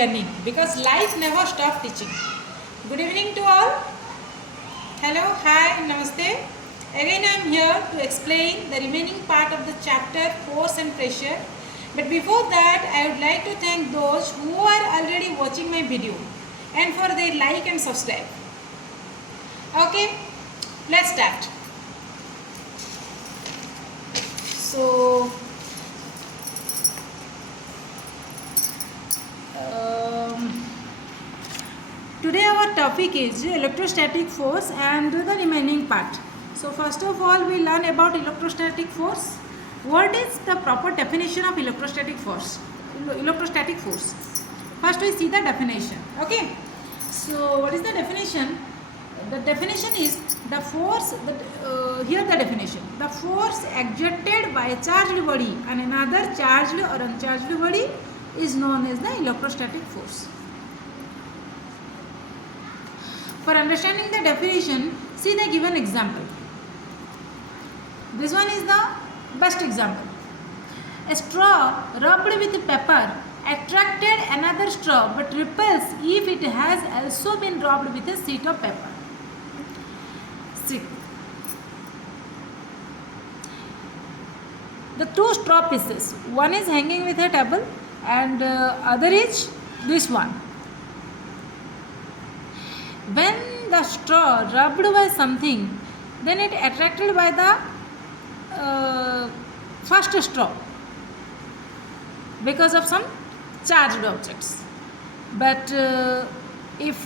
learning because life never stops teaching. Good evening to all. Hello, hi, namaste. Again, I am here to explain the remaining part of the chapter Force and Pressure. But before that, I would like to thank those who are already watching my video and for their like and subscribe. Okay, let's start. So, today our topic is electrostatic force and the remaining part. So first of all we learn about electrostatic force. What is the proper definition of electrostatic force? Electrostatic force. First we see the definition. Okay. So what is the definition? The definition is the force, here the definition. The force exerted by a charged body on another charged or uncharged body is known as the electrostatic force. For understanding the definition, see the given example. This one is the best example. A straw rubbed with pepper attracted another straw but repels if it has also been rubbed with a sheet of pepper. See. The two straw pieces, one is hanging with a table and other is this one. When the straw rubbed by something, then it attracted by the first straw because of some charged objects. But if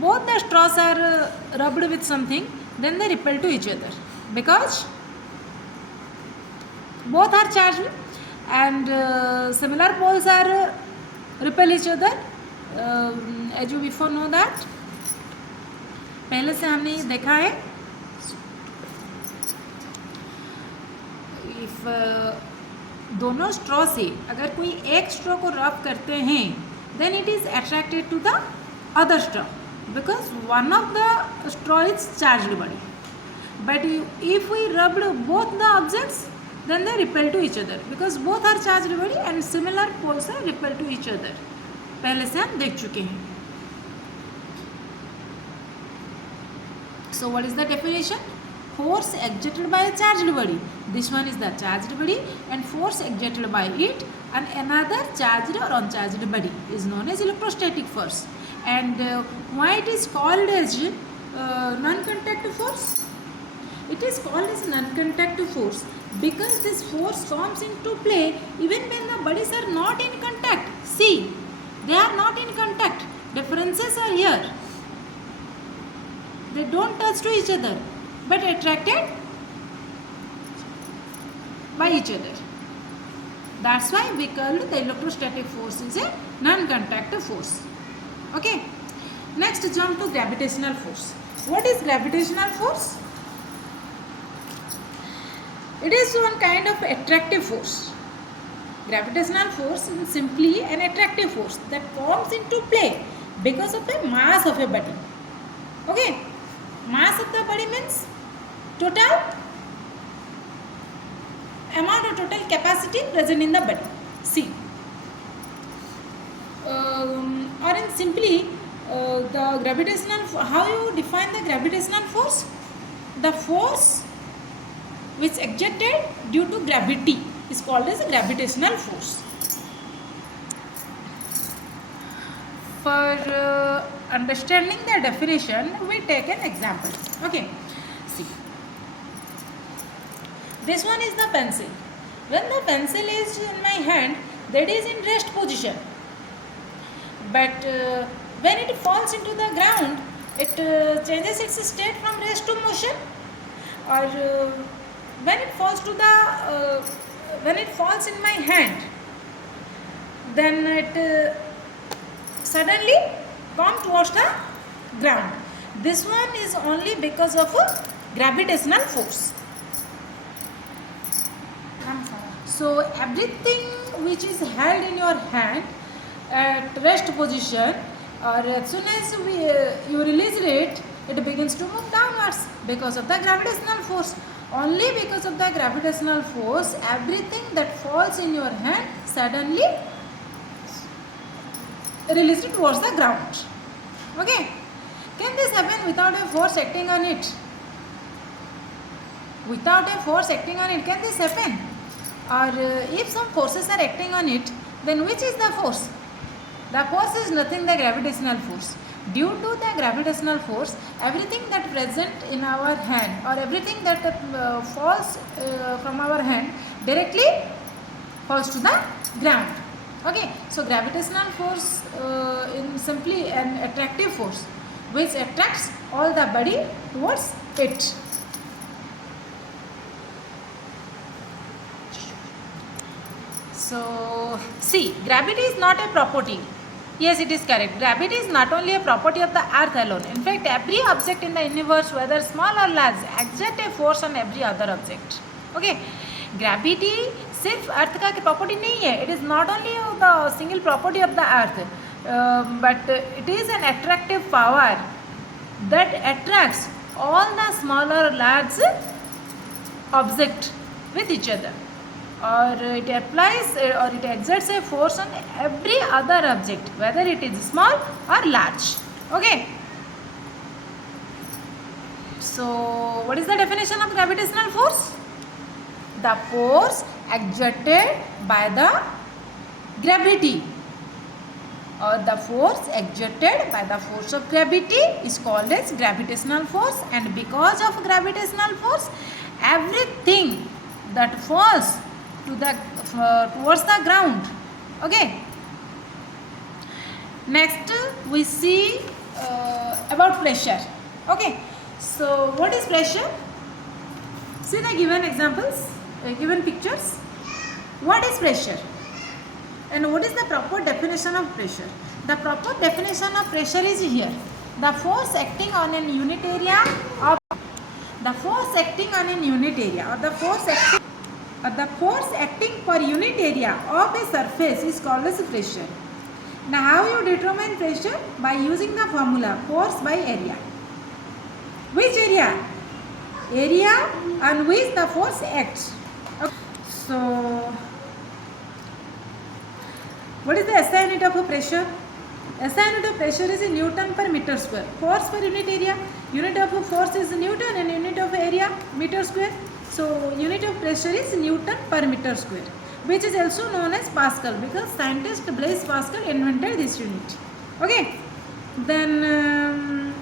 both the straws are rubbed with something, then they repel to each other because both are charged and similar poles are repel each other. As you before know that पहले से हमने ये देखा है. If दोनों straw से अगर कोई एक स्ट्रॉ को रब करते हैं then it is attracted to the other straw because one of the straw is charged body but if we rubbed both the objects then they repel to each other because both are charged body and similar poles are repel to each other. पहले से हम देख चुके हैं. So what is the definition? Force exerted by a charged body. This one is the charged body and force exerted by it and another charged or uncharged body is known as electrostatic force. And why it is called as non-contact force? It is called as non-contact force because this force comes into play even when the bodies are not in contact. See, they are not in contact. Differences are here. They don't touch to each other but attracted by each other. That's why we call the electrostatic force is a non-contact force. Okay. Next jump to gravitational force. What is gravitational force? It is one kind of attractive force. Gravitational force is simply an attractive force that comes into play because of the mass of a body. Okay. Mass of the body means total amount or total capacity present in the body. See. Or in simply the gravitational, how you define the gravitational force? The force which exerted due to gravity is called as a gravitational force. For understanding the definition, we take an example. Okay, see. This one is the pencil. When the pencil is in my hand, that is in rest position. But when it falls into the ground, it changes its state from rest to motion. Or when it falls to the when it falls in my hand, then it suddenly come towards the ground. This one is only because of a gravitational force. So everything which is held in your hand at rest position, or as soon as you release it, it begins to move downwards because of the gravitational force. Only because of the gravitational force, everything that falls in your hand suddenly released towards the ground. Okay, can this happen without a force acting on it? Without a force acting on it, can this happen? Or if some forces are acting on it, then which is the force? The force is nothing, the gravitational force. Due to the gravitational force, everything that present in our hand or everything that falls from our hand directly falls to the ground. Okay, so gravitational force in simply an attractive force which attracts all the body towards it. So see, gravity is not a property. Yes, it is correct. Gravity is not only a property of the earth alone. In fact, every object in the universe, whether small or large, exert a force on every other object. Okay, gravity सिर्फ अर्थ का property नहीं है. It is not only the single property of the earth, but it is an attractive power that attracts all the smaller or large object with each other, or it applies or it exerts a force on every other object whether it is small or large. Okay, so what is the definition of gravitational force? The force exerted by the gravity, or the force exerted by the force of gravity is called as gravitational force. And because of gravitational force, everything that falls to the towards the ground. Okay, next we see about pressure. Okay, so what is pressure? See the given examples, given pictures. What is pressure? And what is the proper definition of pressure? The proper definition of pressure is here. The force acting on an unit area of the force acting on an unit area, or the force acting per unit area of a surface is called as pressure. Now how you determine pressure? By using the formula force by area. Which area? Area on which the force acts. Okay. So what is the SI unit of a pressure? SI unit of pressure is in Newton per meter square. Force per unit area. Unit of a force is Newton and unit of area meter square. So unit of pressure is Newton per meter square, which is also known as Pascal, because scientist Blaise Pascal invented this unit. Okay. Then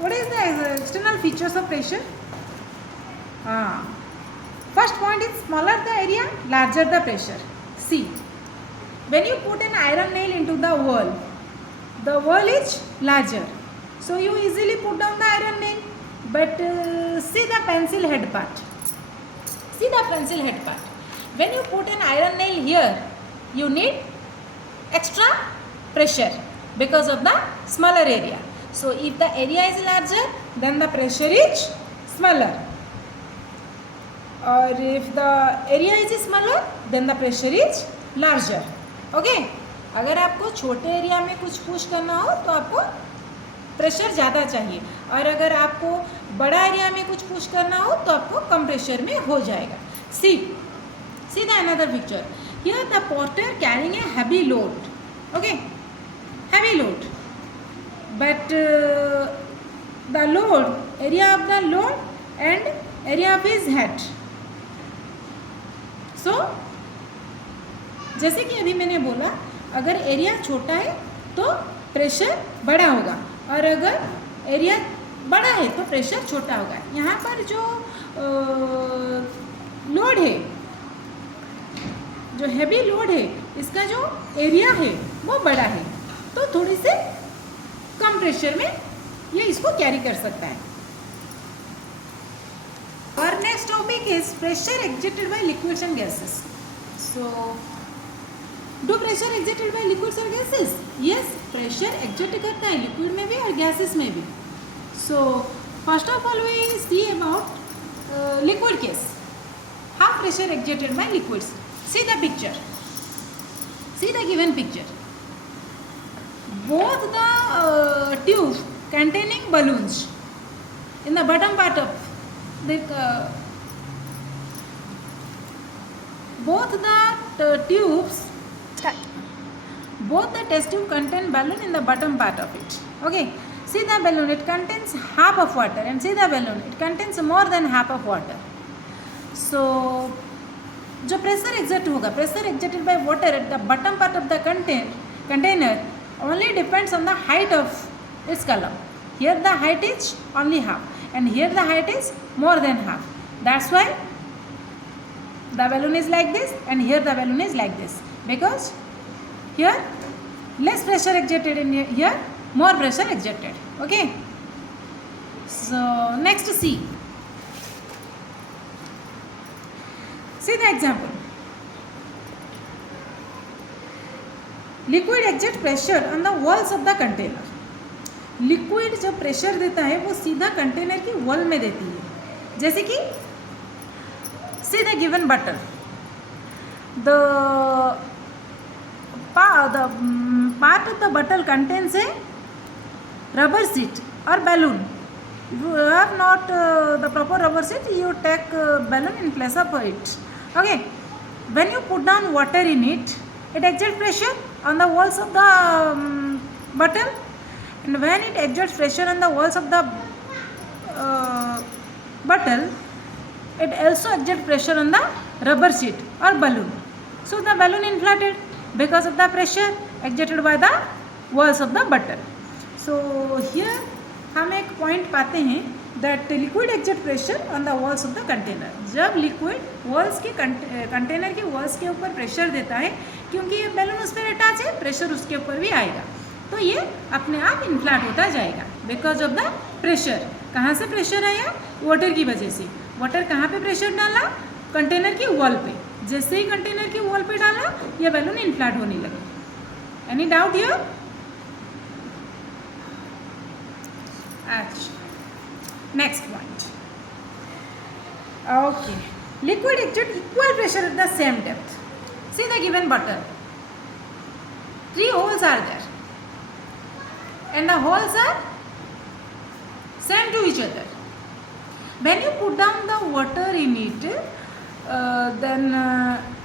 what is the external features of pressure? First point is smaller the area, larger the pressure. See, when you put an iron nail into the wall is larger, so you easily put down the iron nail. But see the pencil head part. See the pencil head part. When you put an iron nail here, you need extra pressure because of the smaller area. So if the area is larger, then the pressure is smaller. Or if the area is smaller, then the pressure is larger. Okay, अगर आपको छोटे area में कुछ push करना हो तो आपको pressure ज़्यादा चाहिए, और अगर आपको बड़ा एरिया में कुछ पुश करना हो तो आपको कम प्रेशर में हो जाएगा. See the another picture. Here the porter carrying a heavy load. Okay, heavy load, but the load, area of the load and area of his head. So जैसे कि अभी मैंने बोला, अगर एरिया छोटा है तो प्रेशर बड़ा होगा, और अगर एरिया बड़ा है तो प्रेशर छोटा होगा. यहाँ पर जो लोड है, जो हैवी लोड है, इसका जो एरिया है वो बड़ा है, तो थोड़ी से कम प्रेशर में ये इसको कैरी कर सकता है. और next topic is pressure exerted by liquids and gases. So do pressure exerted by liquids और गैसेस? यस, प्रेशर एक्सर्ट करता है लिक्विड में भी और गैसेस में भी. So first of all we see about liquid case. How pressure exerted by liquids? See the picture. See the given picture. Both the tube containing balloons in the bottom part of the both the tubes both the test tube contain balloon in the bottom part of it. Okay, see the balloon, it contains half of water, and see the balloon, it contains more than half of water. So जो pressure exert होगा, pressure exerted by water at the bottom part of the container only depends on the height of its column. Here the height is only half, and here the height is more than half. That's why the balloon is like this, and here the balloon is like this, because here less pressure exerted, and here more pressure exerted. Okay, so next see the example. Liquid exert pressure on the walls of the container. Liquid जब pressure देता है वो सीधा container की wall में देती है. जैसे कि सी the given button, the part of the बटल कंटेन्स ए रबर सीट और balloon. You have not the proper rubber sheet, you take balloon in place of it. Okay, when you put down water in it, it exerts pressure on the walls of the bottle, and when it exerts pressure on the walls of the bottle, it also exerts pressure on the rubber sheet or balloon. So the balloon inflated because of the pressure exerted by the walls of the bottle. So here हम एक point पाते हैं that liquid exert pressure on the walls of the container. जब liquid walls के container की walls के ऊपर pressure देता है, क्योंकि ये बैलून उस पर अटैच है, प्रेशर उसके ऊपर भी आएगा, तो ये अपने आप इन्फ्लेट होता जाएगा बिकॉज ऑफ द प्रेशर. कहाँ से प्रेशर आया? वाटर की वजह से. वाटर कहाँ पे प्रेशर डाला? कंटेनर की वॉल पे. जैसे ही कंटेनर की वॉल पे डाला, ये बैलून इन्फ्लेट होने लगे. Any doubt here? Next point. Okay, liquid exert equal pressure at the same depth. See the given bottle. 3 holes are there, and the holes are same to each other. When you put down the water in it, then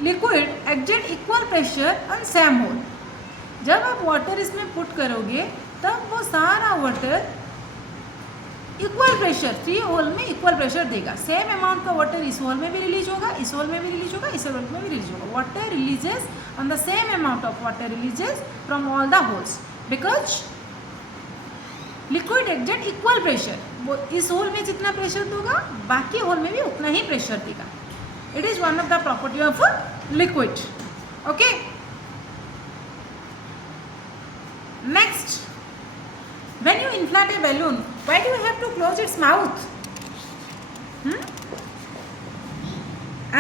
liquid exert equal pressure on same hole. जब आप water इसमें put करोगे तब वो सारा water equal pressure 3 whole में equal pressure देगा. Same amount का वाटर इस होल में भी रिलीज होगा, इस होल में भी रिलीज होगा, इस होल में भी रिलीज होगा. Water releases on the same amount of water releases from all the holes because liquid exert equal pressure. वो इस होल में जितना प्रेशर देगा, बाकी होल में भी उतना ही प्रेशर देगा. It is one of the property of liquid. Okay, next, when you inflate a balloon, why do you have to close its mouth?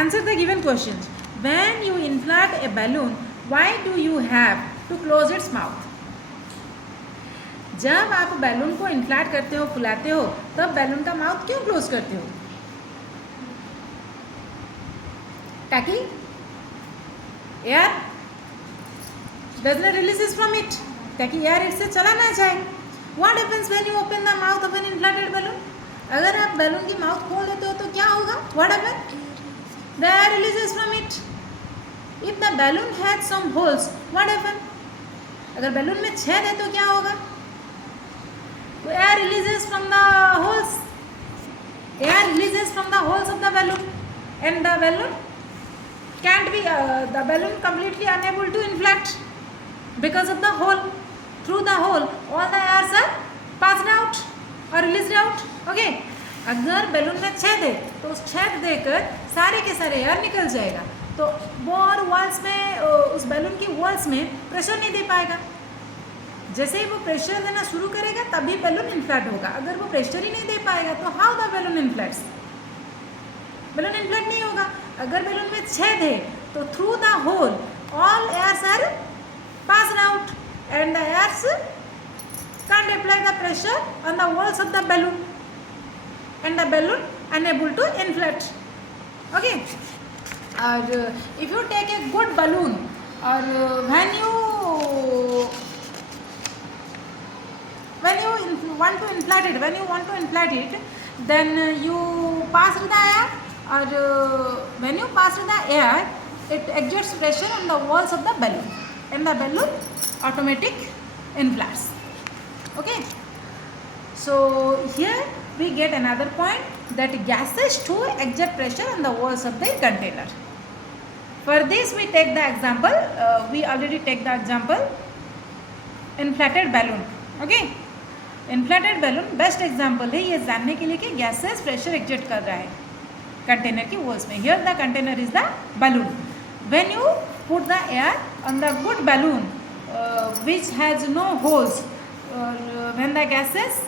Answer the given questions. When you inflate a balloon, why do you have to close its mouth? जब आप balloon को inflate करते हो, फुलाते हो, तब balloon का mouth क्यों close करते हो? ताकि air does not releases from it, ताकि एयर इससे चला ना जाए. What happens when you open the mouth of an inflated balloon? अगर आप बैलून की माउथ खोल देते हो तो क्या होगा? What happens? The air releases from it. If the balloon has some holes, what happens? अगर बैलून में छेद है तो क्या होगा? तो air releases from the holes. Air releases from the holes of the balloon, and the balloon can't be the balloon completely unable to inflate because of the hole. Through the hole, all the airs are passed out or released out. Okay, अगर balloon में छेद है तो उस छेद देकर सारे के सारे एयर निकल जाएगा. तो बोर वॉल्स में, उस बैलून की वॉल्स में प्रेशर नहीं दे पाएगा. जैसे ही वो प्रेशर देना शुरू करेगा तभी बैलून इन्फ्लेट होगा. अगर वो प्रेशर ही नहीं दे पाएगा तो how the balloon inflates? Balloon inflate नहीं होगा. अगर बैलून में छेद है तो through the hole all airs are passed out, and the airs can't apply the pressure on the walls of the balloon, and the balloon unable to inflate. Okay, or if you take a good balloon, or when you want to inflate it, then you pass the air, or when you pass the air, it exerts pressure on the walls of the balloon, and the balloon automatic influx. Okay, so here we get another point that gases too exert pressure on the walls of the container. For this we take the example, we already take the example inflated balloon. Okay, inflated balloon best example है ये जानने के लिए कि gases pressure exert कर रहा है container की वॉल्स में. Here the container is the balloon. When you put the air on the good balloon which has no holes, when the gases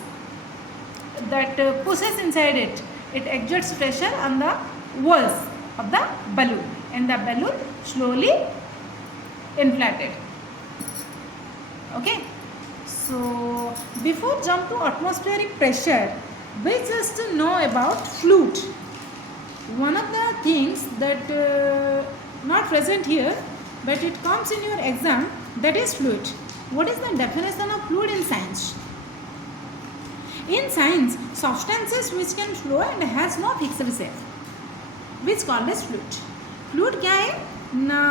that pushes inside it, it exerts pressure on the walls of the balloon and the balloon slowly inflated. Okay, so before jump to atmospheric pressure, we just know about fluid. One of the things that not present here but it comes in your exam, that is fluid. What is the definition of fluid in science? In science, substances which can flow and has no fixed shape, which called as fluid. Fluid क्या है ना,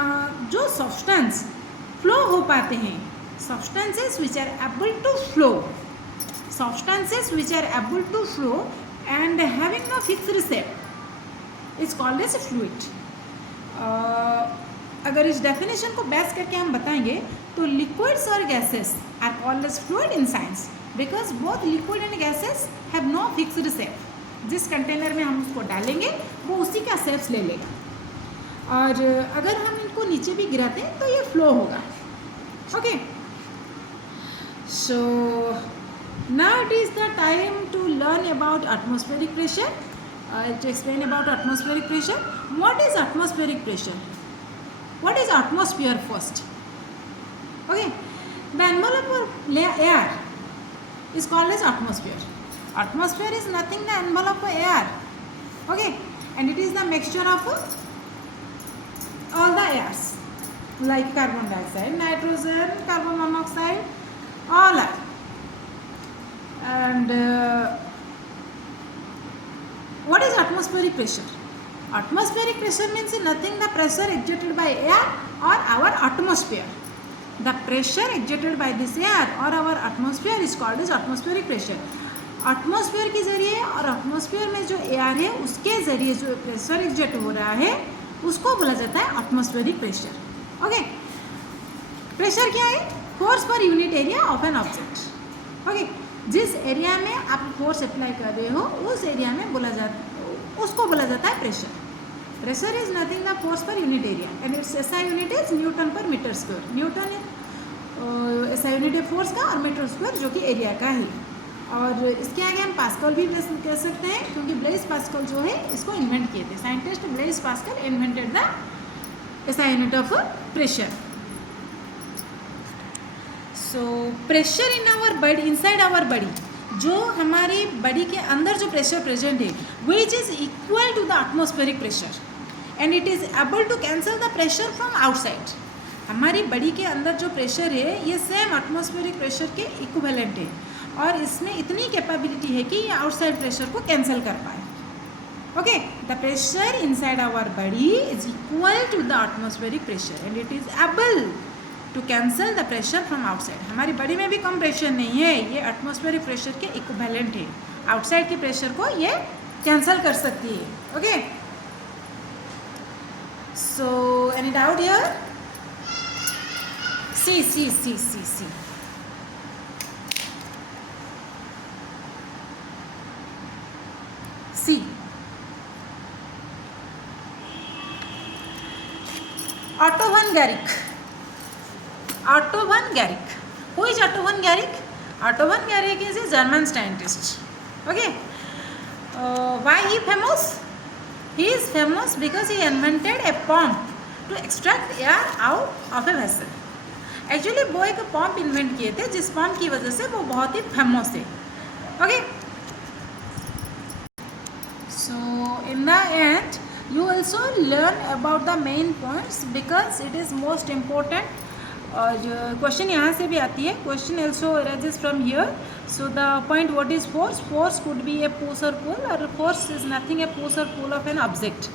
जो substance flow हो पाते हैं, substances which are able to flow, substances which are able to flow and having no fixed shape is called as fluid. अगर इस definition को बेस करके हम बताएंगे तो लिक्विड्स और gases are called as fluid in science because both liquid and gases have no fixed shape. जिस container में हम उसको डालेंगे वो उसी का शेप्स ले लेगा, और अगर हम इनको नीचे भी गिराते हैं तो ये फ्लो होगा. Okay, so now it is the time to learn about atmospheric pressure. To explain about atmospheric pressure. What is atmospheric pressure? What is atmosphere first? Okay, the envelope of air is called as atmosphere. Atmosphere is nothing the envelope of air. Okay, and it is the mixture of all the airs like carbon dioxide, nitrogen, carbon monoxide, all are. And what is atmospheric pressure? Atmospheric pressure means nothing the pressure exerted by air or our atmosphere. The pressure exerted by this air or our atmosphere is called as atmospheric pressure. Atmosphere के जरिए और atmosphere में जो air है उसके जरिए जो pressure exert हो रहा है उसको बोला जाता है atmospheric pressure. Okay, pressure क्या है? Force per unit area of an object. Okay, जिस एरिया में आप फोर्स अप्लाई कर रहे हो उस एरिया में उसको बोला जाता है pressure. Pressure is nothing the force per unit area and its SI unit is newton per metre square. Newton SI unit है फोर्स का और मीटर स्क्वायर जो कि एरिया का है. और इसके आगे हम पास्कल भी कह सकते हैं क्योंकि ब्लेज पास्कल जो है इसको इन्वेंट किए थे. Scientist Blaise Pascal invented the SI unit of pressure. So pressure in our body, inside our body, जो हमारी बॉडी के अंदर जो प्रेशर प्रेजेंट है which is equal to the atmospheric pressure and it is able to cancel the pressure from outside. हमारी body के अंदर जो प्रेशर है ये सेम एटमॉस्फेरिक प्रेशर के इक्विवेलेंट है और इसमें इतनी कैपेबिलिटी है कि ये आउटसाइड प्रेशर को कैंसिल कर पाए. Okay, the pressure inside our body is equal to the atmospheric pressure and it is able to cancel the pressure from outside. हमारी बॉडी में भी कम प्रेशर नहीं है, ये एटमॉस्फेरिक प्रेशर के इक्विवेलेंट है. आउटसाइड के प्रेशर को ये कैंसिल कर सकती है. Okay, so any doubt here? See see see see see see Otto von Guericke. Otto von Guericke. Who is Otto von Guericke? Otto von Guericke is a German scientist. Okay. Why he famous? He is famous because he invented a pump to extract air out of a vessel. Actually वो एक pump invent किए थे जिस pump की वजह से वो बहुत ही फेमस है. Okay, so in the end you also learn about the main points because it is most important. और क्वेश्चन यहाँ से भी आती है. Question also arises from here. So the point, what is force? Force could be a push or pull, or force is nothing a push or pull of an object.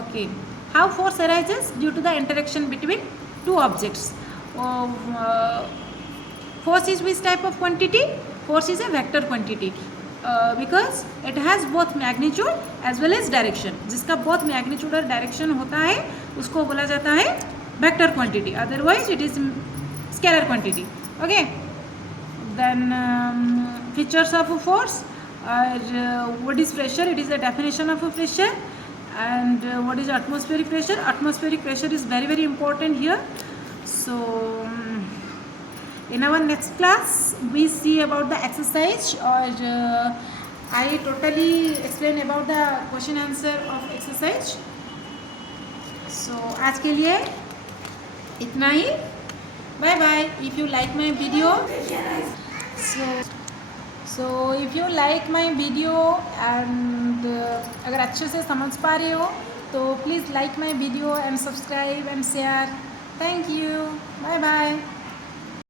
Okay, how force arises? Due to the interaction between two objects. Force is which type of quantity? Force is a vector quantity because it has both magnitude as well as direction. जिसका both magnitude और direction होता है उसको बोला जाता है vector quantity. Otherwise it is scalar quantity. Okay. Then features of a force are what is pressure? It is the definition of a pressure. And what is atmospheric pressure? Atmospheric pressure is very very important here. So in our next class we see about the exercise, or I totally explain about the question answer of exercise. So आज के लिए इतना ही. Bye bye. If you like my video, so if you like my video and अगर अच्छे से समझ पा रहे हो तो please like my video and subscribe and share. Thank you. Bye bye.